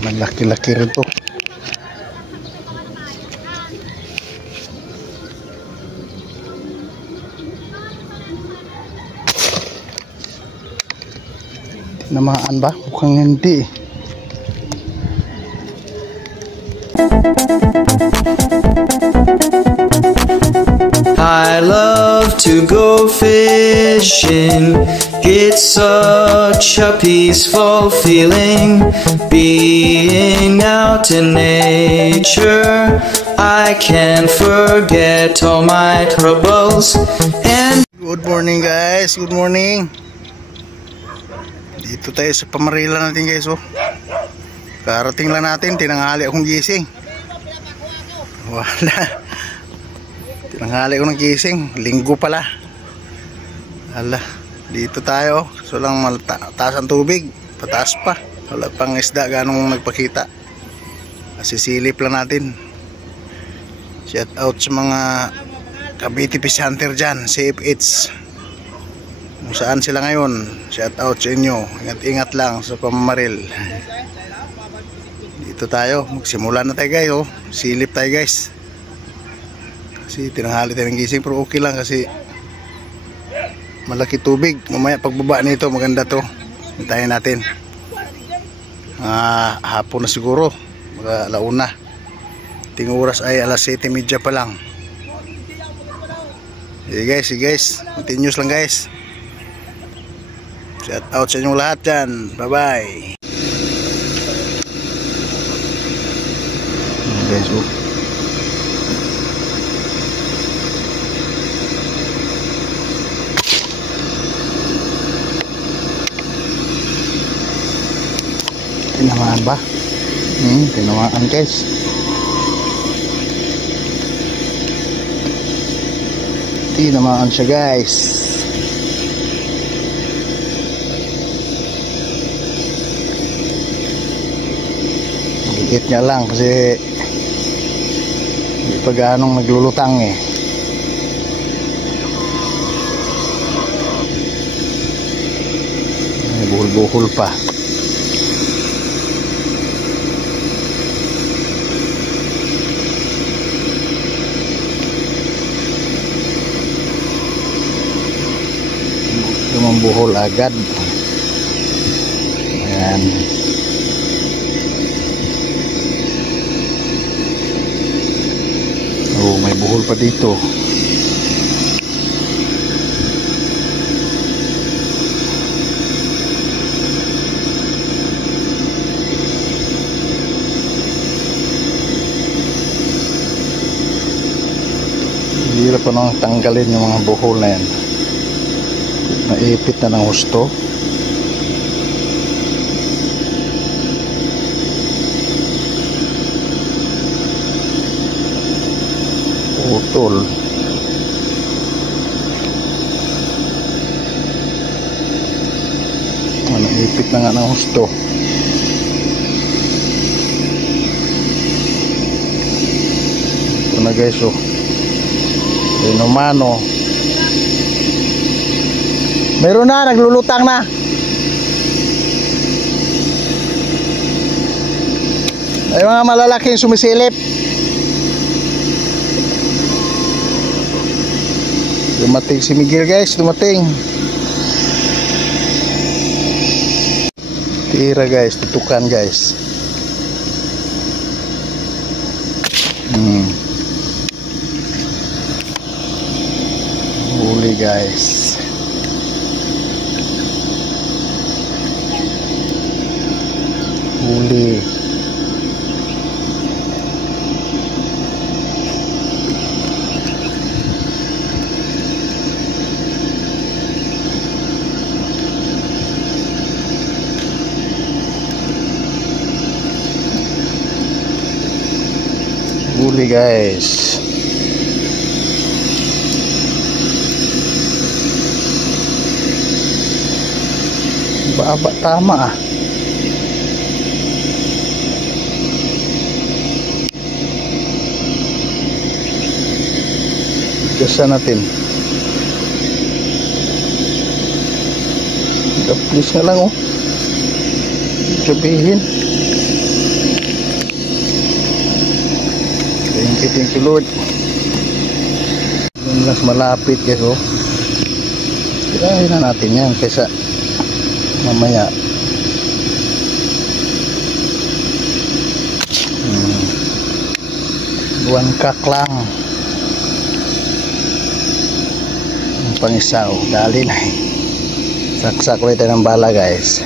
Malaki-laki rin to. Namaan ba? Mukhang hindi. I love to go fishing. It's such a peaceful feeling, being out in nature. I can forget all my troubles. And good morning guys, good morning. Dito tayo sa Pamarila natin guys, oh. Karating lang natin, tinanghali akong gising. Wala. Tinanghali akong gising, linggo pala. Hala, dito tayo. So lang taas ang tubig, pataas pa. Wala pang isda ganong nagpakita. Sisilip lang natin. Shout out sa mga Cavite Fish Hunter dyan, safe eats. Kung saan sila ngayon, shout out sa inyo. Ingat-ingat lang sa pamamaril. Dito tayo, magsimula na tayo guys, oh. Silip tayo guys. Kasi tinanghali tayo ng gising, pero okay lang kasi malaki tubig. Mamaya pagbaba nito maganda to. Hintayin natin. Hapon na siguro, mga alauna. Ting oras ay alas 7:30 pa lang. Sige guys, continuous lang guys. Shout out sa inyong lahat dyan. Bye bye. Guys, oh. Tinamaan ba? Tinamaan guys. Tinamaan siya guys. Gigit niya lang kasi hindi pa ganong naglulutang eh. May buhol-buhol pa. Buhol agad. Ayan. Oh, may buhol pa dito. Hirap pa nang tanggalin yung mga buhol na yan. Naipit na ng husto. Putol. Naipit na nga ng husto. Ito na guys, oh. Inumano. Meron na, naglulutang na. Ay mga malalaking sumisilip. Dumating si Miguel guys, dumating. Tira guys, tutukan guys. Huli guys. Huli. Huli guys. Baba tama ah. Gasan natin. Please na lang oh. Sabihin. Thank you Lord. Yung mas malapit guys oh. Tirahin na natin yan kaysa mamaya buwan kak lang ang pangisaw dali na saksak ulit tayo ng bala guys.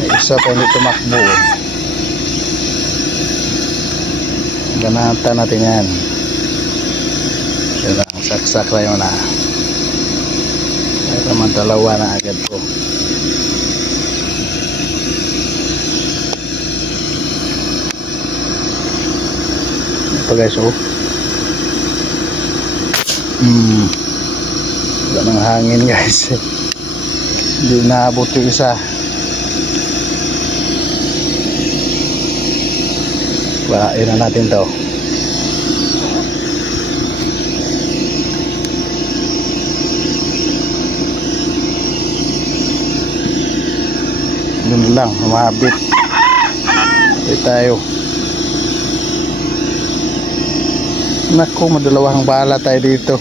May isa pa hindi tumakbo ganatan natin yan. Yan lang, saksak na yun na ay naman dalawa na agad po. Ito guys oh. Wala ng hangin guys. Hindi naabot yung isa. Bahain na natin to. Yun lang, humabit. Ito tayo. Naku, madalawang bala tayo dito.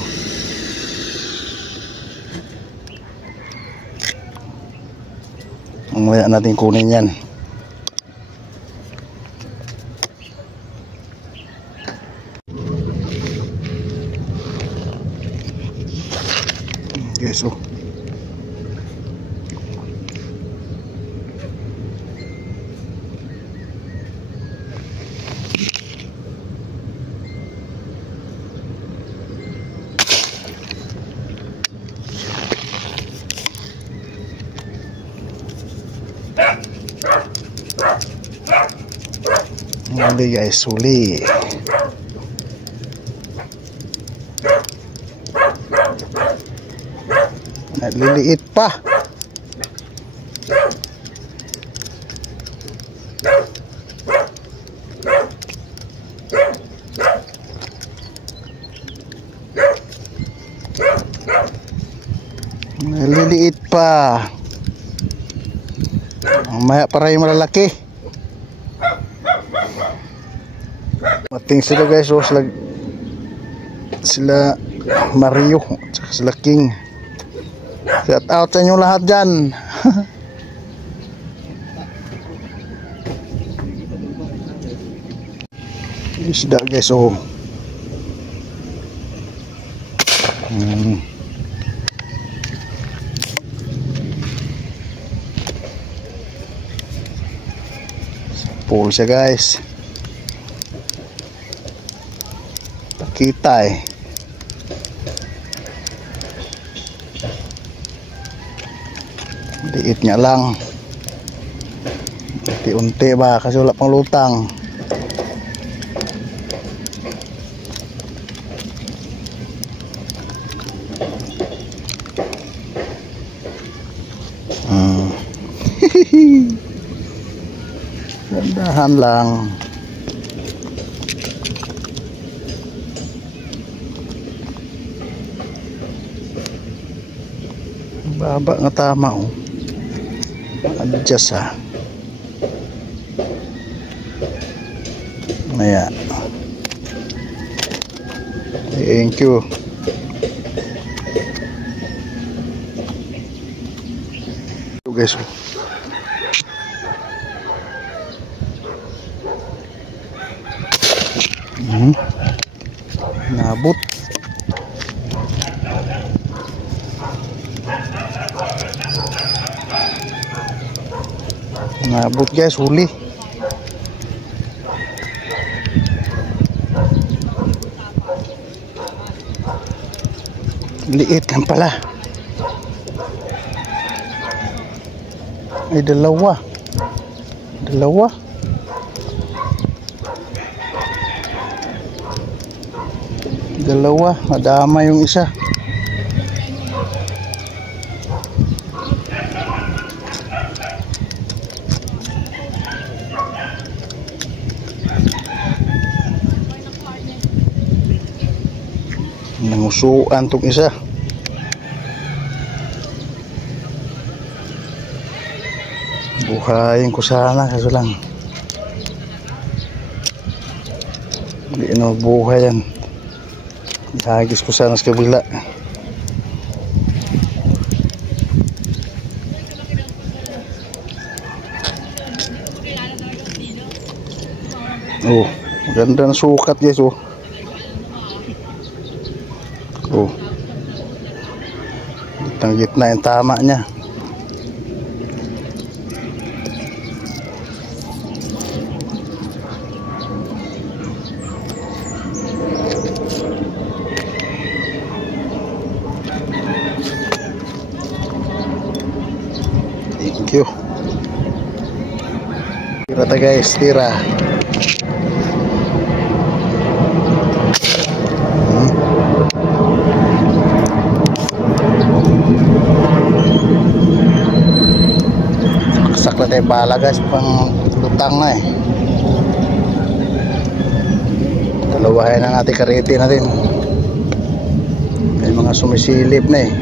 Mamaya natin kunin yan. Yes, oh. Huli guys, huli. Nagliliit pa. Nagliliit pa. Mamaya para yung malalaki. Mating sila guys, oh, sila Mario, tsaka sila King. Shout out sa inyo lahat dyan. Isda guys oh. Pool siya guys. Kita eh. Liit niya lang. Unti-unti ba kasi wala pang lutang. Gandahan lang. Baba nga tama oh. Adjust ha. Maya. Thank you. Ito guys. Nabot. Nabot guys, huli. Liit lang pala. Ay dalawa. Dalawa, madama yung isa. Nangusuan tong isa. Buhayin ko sana kaso lang Hindi na magbuhay yan. Ihagis ko sana sa kabila. Oh, maganda na sukat guys. Oh, oh, gitna yung tama niya. Thank you. Tira ta guys, tira. Sakla tayo bala guys, pang lutang na eh. Dalawahin na natin karete natin. May mga sumisilip na eh.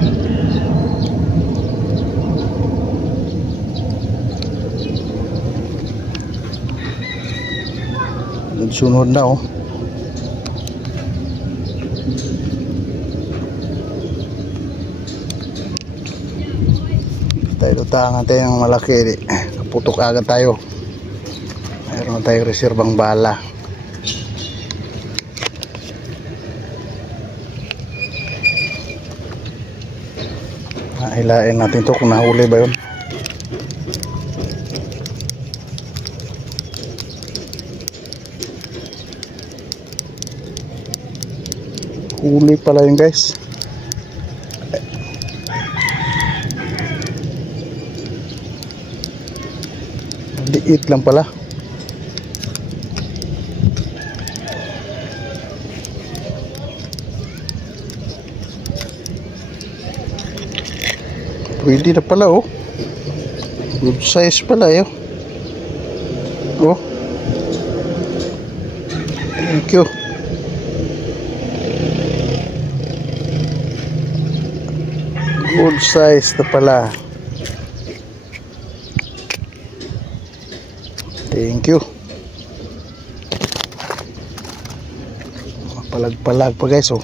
Sunod na oh. Tayo lutangan tayo ng malaki. Kaputok agad tayo. Mayroon tayong reserbang bala. Hilain natin to kung nahuli ba yun. Huli pala yun guys. Liit lang pala. Pwede na pala oh. Good size pala yun. Oh. Thank you. Good size na pala. Thank you. Palag-palag pa guys oh.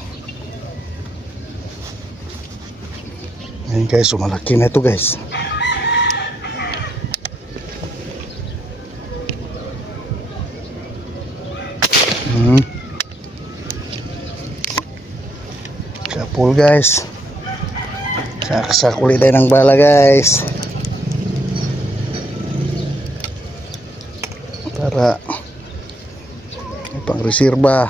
Ayan guys, malaki na ito guys. Kapul guys. Saksak ulit tayo ng bala guys. Para pang reserba.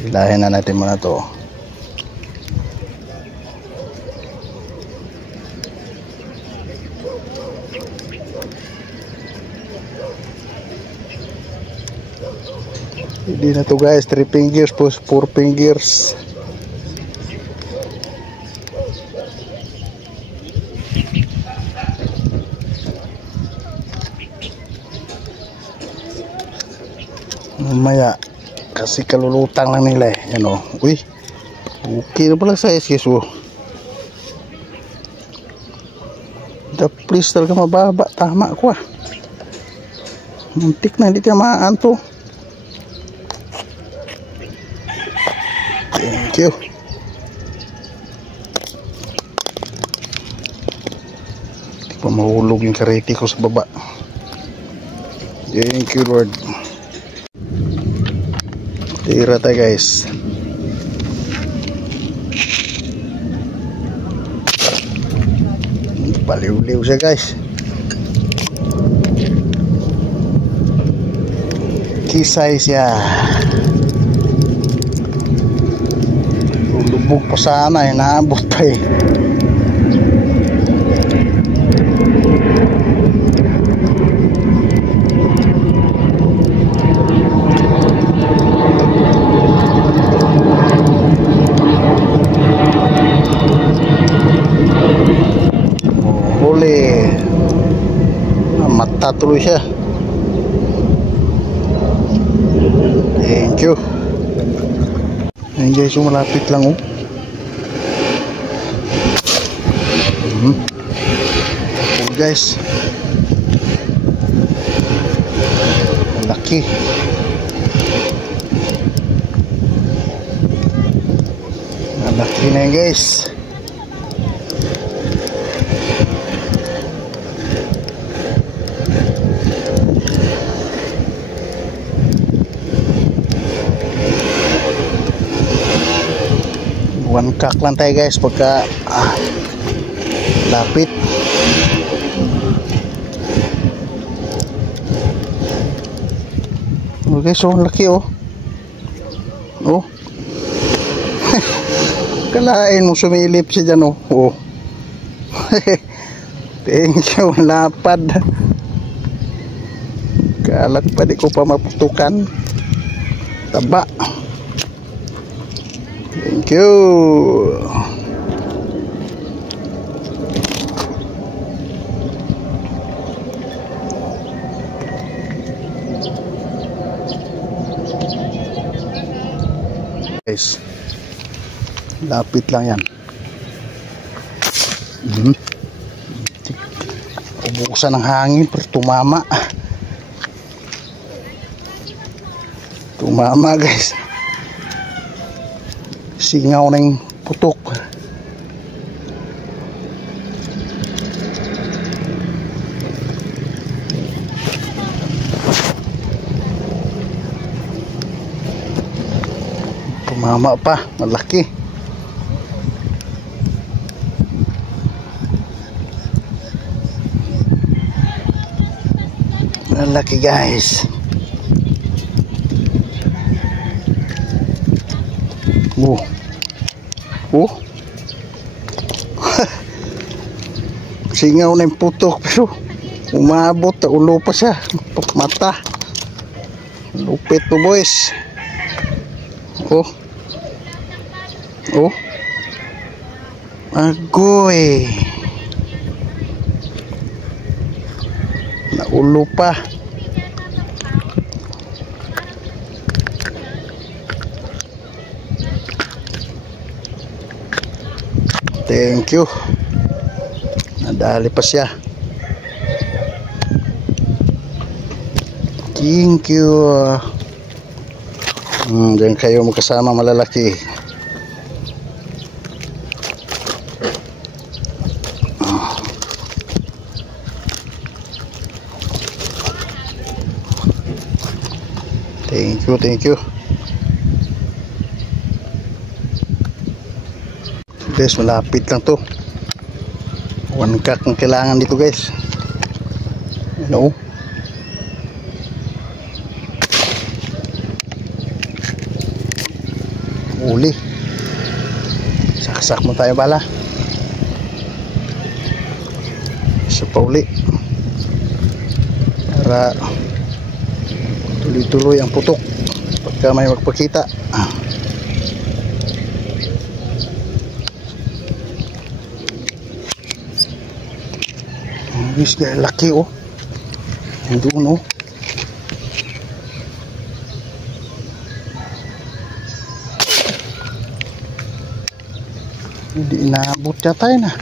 Hilahin na natin muna to. Hindi na to guys, 3 fingers po, 4 fingers. Mamaya kasi kalulutang lang nila eh. Yan o. Uy, okay na pala size guys oh. The please talaga mababa. Tama ko ah. Muntik na, hindi tamaan to. Thank you. Hindi pa mahulog yung karete ko sa baba. Thank you Lord. Tira tayo guys. Paliw-liw siya guys. Kisay siya. Lubog pa sana eh, naabot pa eh. Huli. Mata tuloy siya. Thank you. Ayan guys, so malapit lang oh. Guys, laki. Laki na yan guys. One cock lang tayo guys pagka lapit. Okay, so laki oh. Oh. Kalain mo sumilip siya dyan oh. Oh. Thank you, lapad. Kalat pa, di ko pa maputukan. Taba. Thank you. Guys, lapit lang yan. Ubusan ng hangin pero tumama. Tumama guys. Singaw na yung putok. Tumama pa, malaki. Malaki guys. Oh. Oh. Singaw na yung putok pero umabot, ulo pa siya. Mata. Lupit po boys. Oh. Oh. Agoy. Naulo pa. Thank you. Nadali pa siya. Thank you. Diyan kayo magkasama malalaki. Thank you, thank you. Guys, malapit lang to. One cock ang kailangan dito guys. Ano? Uli. Saksak mo tayo bala. Isa pa uli. Para tuloy-tuloy ang putok pagka may magpakita. Guys, laki oh. Doon oh. Hindi inaabot yata yun ah.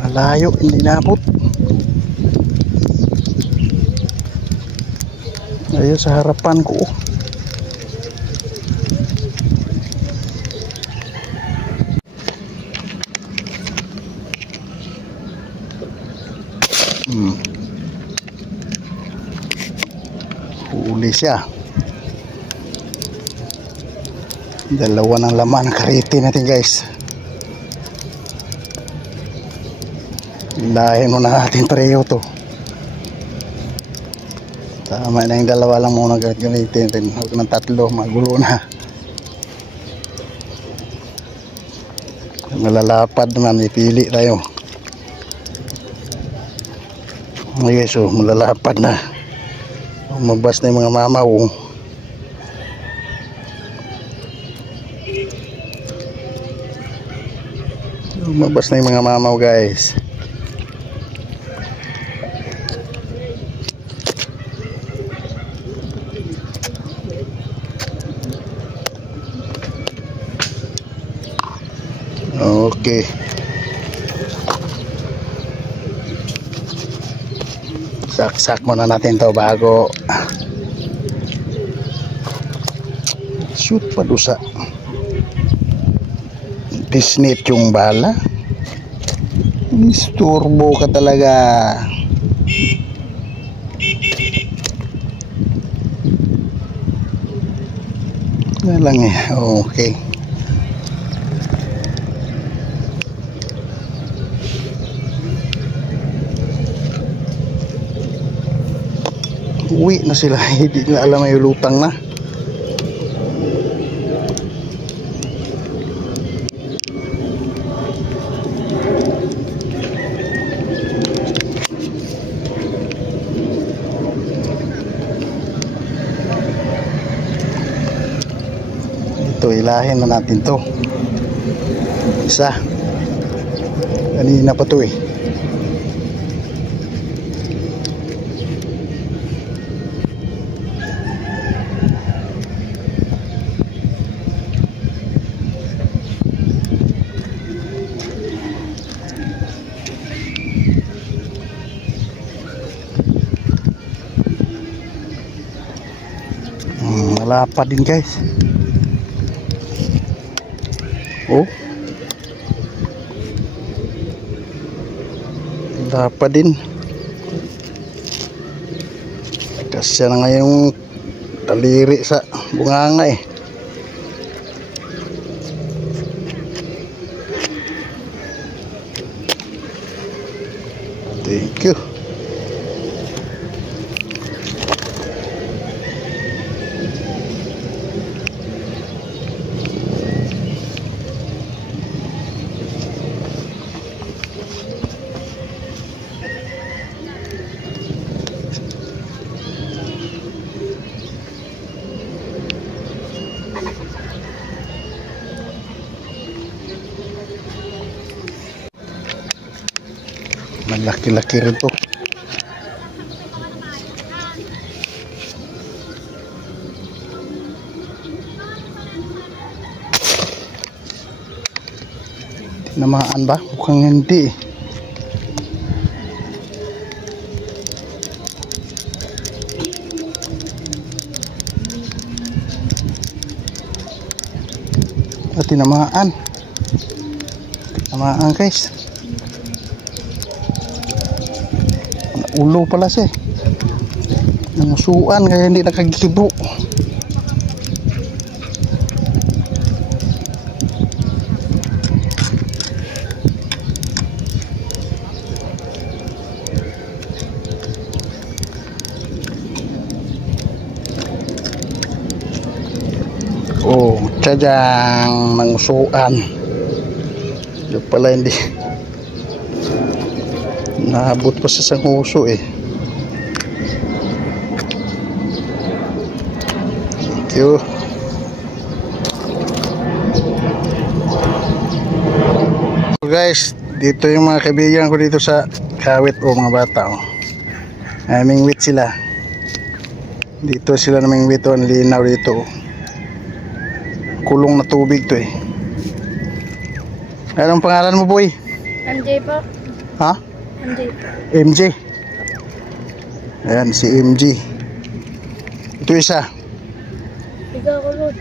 Malayo, hindi inaabot. Ayun sa harapan ko oh. Huli siya. Dalawa ng laman ng karete natin guys. Hindahin mo na natin pareho to. Tama na yung dalawa lang muna gamitin. Huwag ng tatlo, magulo na. Malalapad naman, ipili tayo. Okay, so malalapad na. Mabas na yung mga mamaw. Mabas na yung mga mamaw guys. Okay. Saksak muna natin to bago shoot pa dusa. Disney yung bala. Disturbo ka talaga. Yan lang eh. Okay. Uwi na sila. Hindi na alam may lutang na. Ito, ilahin na natin to. Isa. Kanina pa to eh. Malapad din guys. Oh, dapat din. Kasi na nga yung taliri sa bunganga eh. Thank you. Malaki-laki rin to. Namaan ba? Mukhang hindi. At tinamaan. Tinamaan guys. Ulo pala siya. Nangusuan kaya hindi nakagibo. Oh, tsadyang nangusuan. Yung pala hindi naabot pa sa isang huso eh. Thank you. So guys, dito yung mga kaibigan ko dito sa Kawit o mga bata oh. Namingwit sila. Dito sila namingwit oh, ang linaw dito oh. Kulong na tubig to eh. Anong pangalan mo boy? MJ po. Ha? MJ. MJ. Ayan si MJ. Ito isa. Ikaw kulot.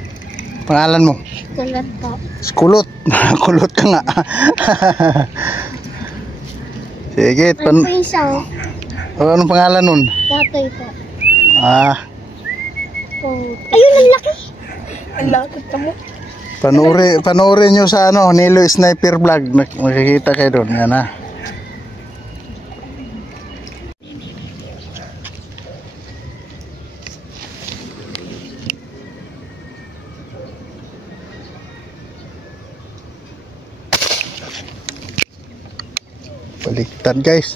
Pangalan mo? Kulot po. Kulot. Kulot ka nga. Sige. Ano po isa oh? Anong pangalan nun? Tatay po. Ah. Oh. Ayun, ang laki. Ang laki ka mo. Panoorin nyo sa ano, Nilo Sniper Vlog. Makikita kayo doon. Yan ah. Baliktad guys.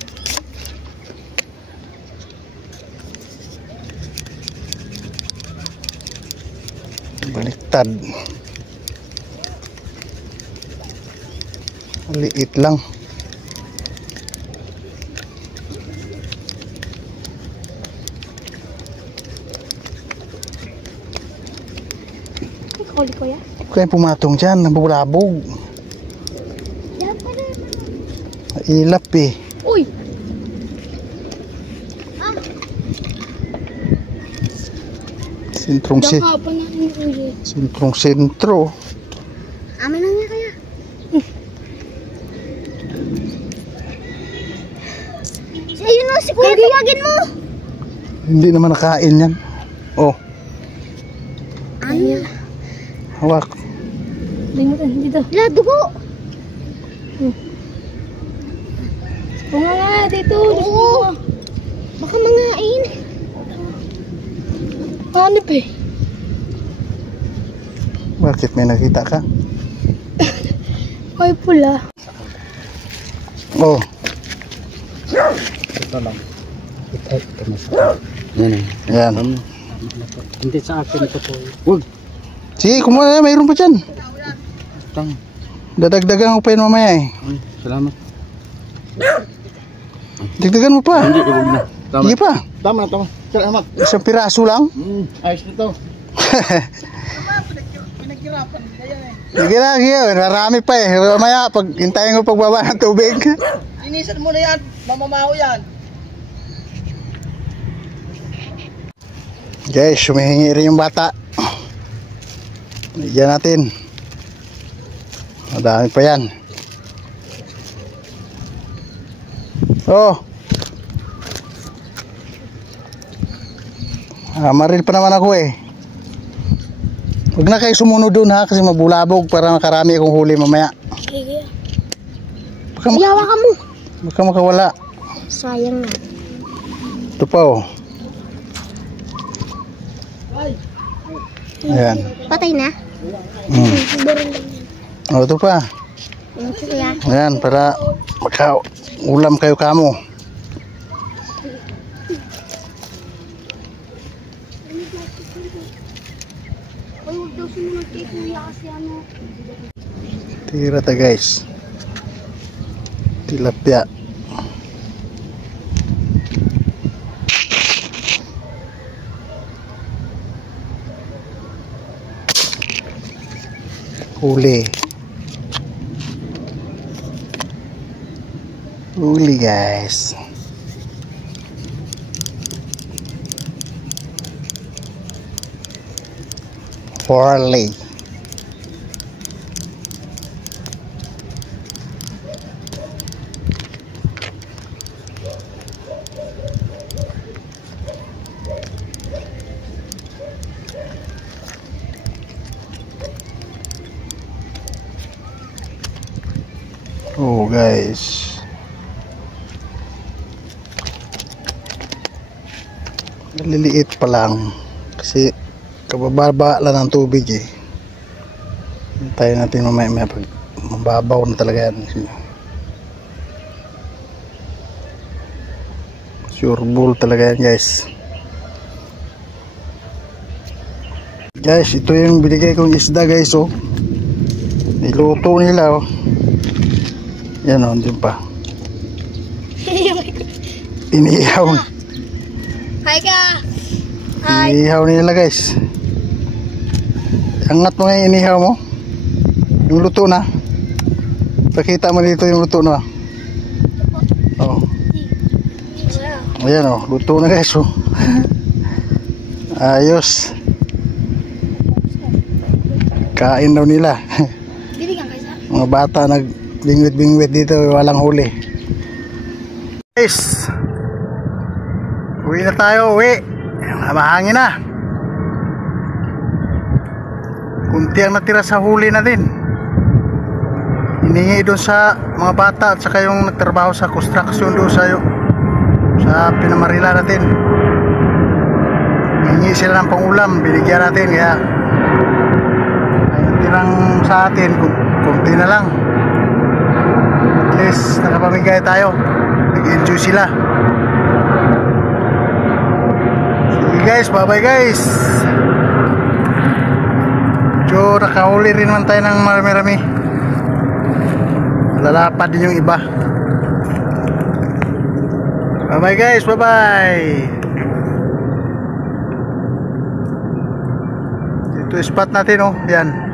Baliktad. Liit lang. Huli ko yan. Kaya pumatong dyan, nabulabog. Ilap eh. Uy! Sentrong si. Daka pa na yung ulit. Sentrong sentro. Amin na nga kaya. Ayun na, si Kuya, tawagin mo. Hindi naman nakain yan. Oh, Ano? hawak. Dito. Dugo. Bunga nga, dito. Oo. Baka mangain. Paano ba? Bakit may nakita ka? Ay, pula. Oh, Ito lang. Yan. yan. Hindi sa akin ito po. Huwag. Sige, kumuha na. Mayroon pa dyan. Tang. Dadagdagan ko pa yun mamaya eh. Ay, salamat. Dagdagan mo pa. Hindi, huwag na. Tama. Sige pa. Tama na, tama. Salamat. Isang piraso lang. Ayos na to. Sige na, sige. Marami pa eh. Mamaya, pag hintayin ko pagbaba ng tubig. Inisan mo na yan. Mamamaho yan. Guys, humihingi rin yung bata. Bigyan natin. Madami pa yan. Oh. Maril pa naman ako eh. Huwag na kayo sumunod dun ha, kasi mabulabog para makarami akong huli mamaya. Sige. Baka, Yawa ka mo. baka makawala. Sayang na. Ito pa oh. Ayan. Patay na? Mm. Oh, ito pa. Kuya. Ayan, para makaulam kayo kamo. Ay, huwag daw sumunod kay Kuya kasi ano. Tira ta guys. Tilapia. Huli. Huli guys. Hurley. Oh guys, maliliit pa lang kasi kabababa lang ng tubig eh. Hintayin natin mamaya pag mababaw na talaga yan. Sure bull talaga yan guys. Guys, ito yung binigay kong isda guys oh. Niluto nila oh. Yan o, andun pa. Inihaw. Hi ka! Inihaw nila guys. Angat mo nga yung inihaw mo. Yung luto na. Pakita mo dito yung luto na. Oh. Ayan o, luto na guys oh. Ayos. Kain daw nila. Bibigyan kayo sa? Mga bata nagbingwit-bingwit dito, walang huli. Guys, uwi na tayo, uwi. Mahangin na. Kunti ang natira sa huli na din. Hiningi doon sa mga bata at saka yung nagtrabaho sa construction doon sa Pinamarila natin. Hiningi sila ng pangulam, binigyan natin, kaya ay natirang sa atin, kunti na lang. At least nakapamigay tayo, nag-enjoy sila. Sige guys, bye bye guys. So nakahuli rin naman tayo ng marami-rami. Lalapad din yung iba. Bye bye guys, bye bye. Ito spot natin oh, yan.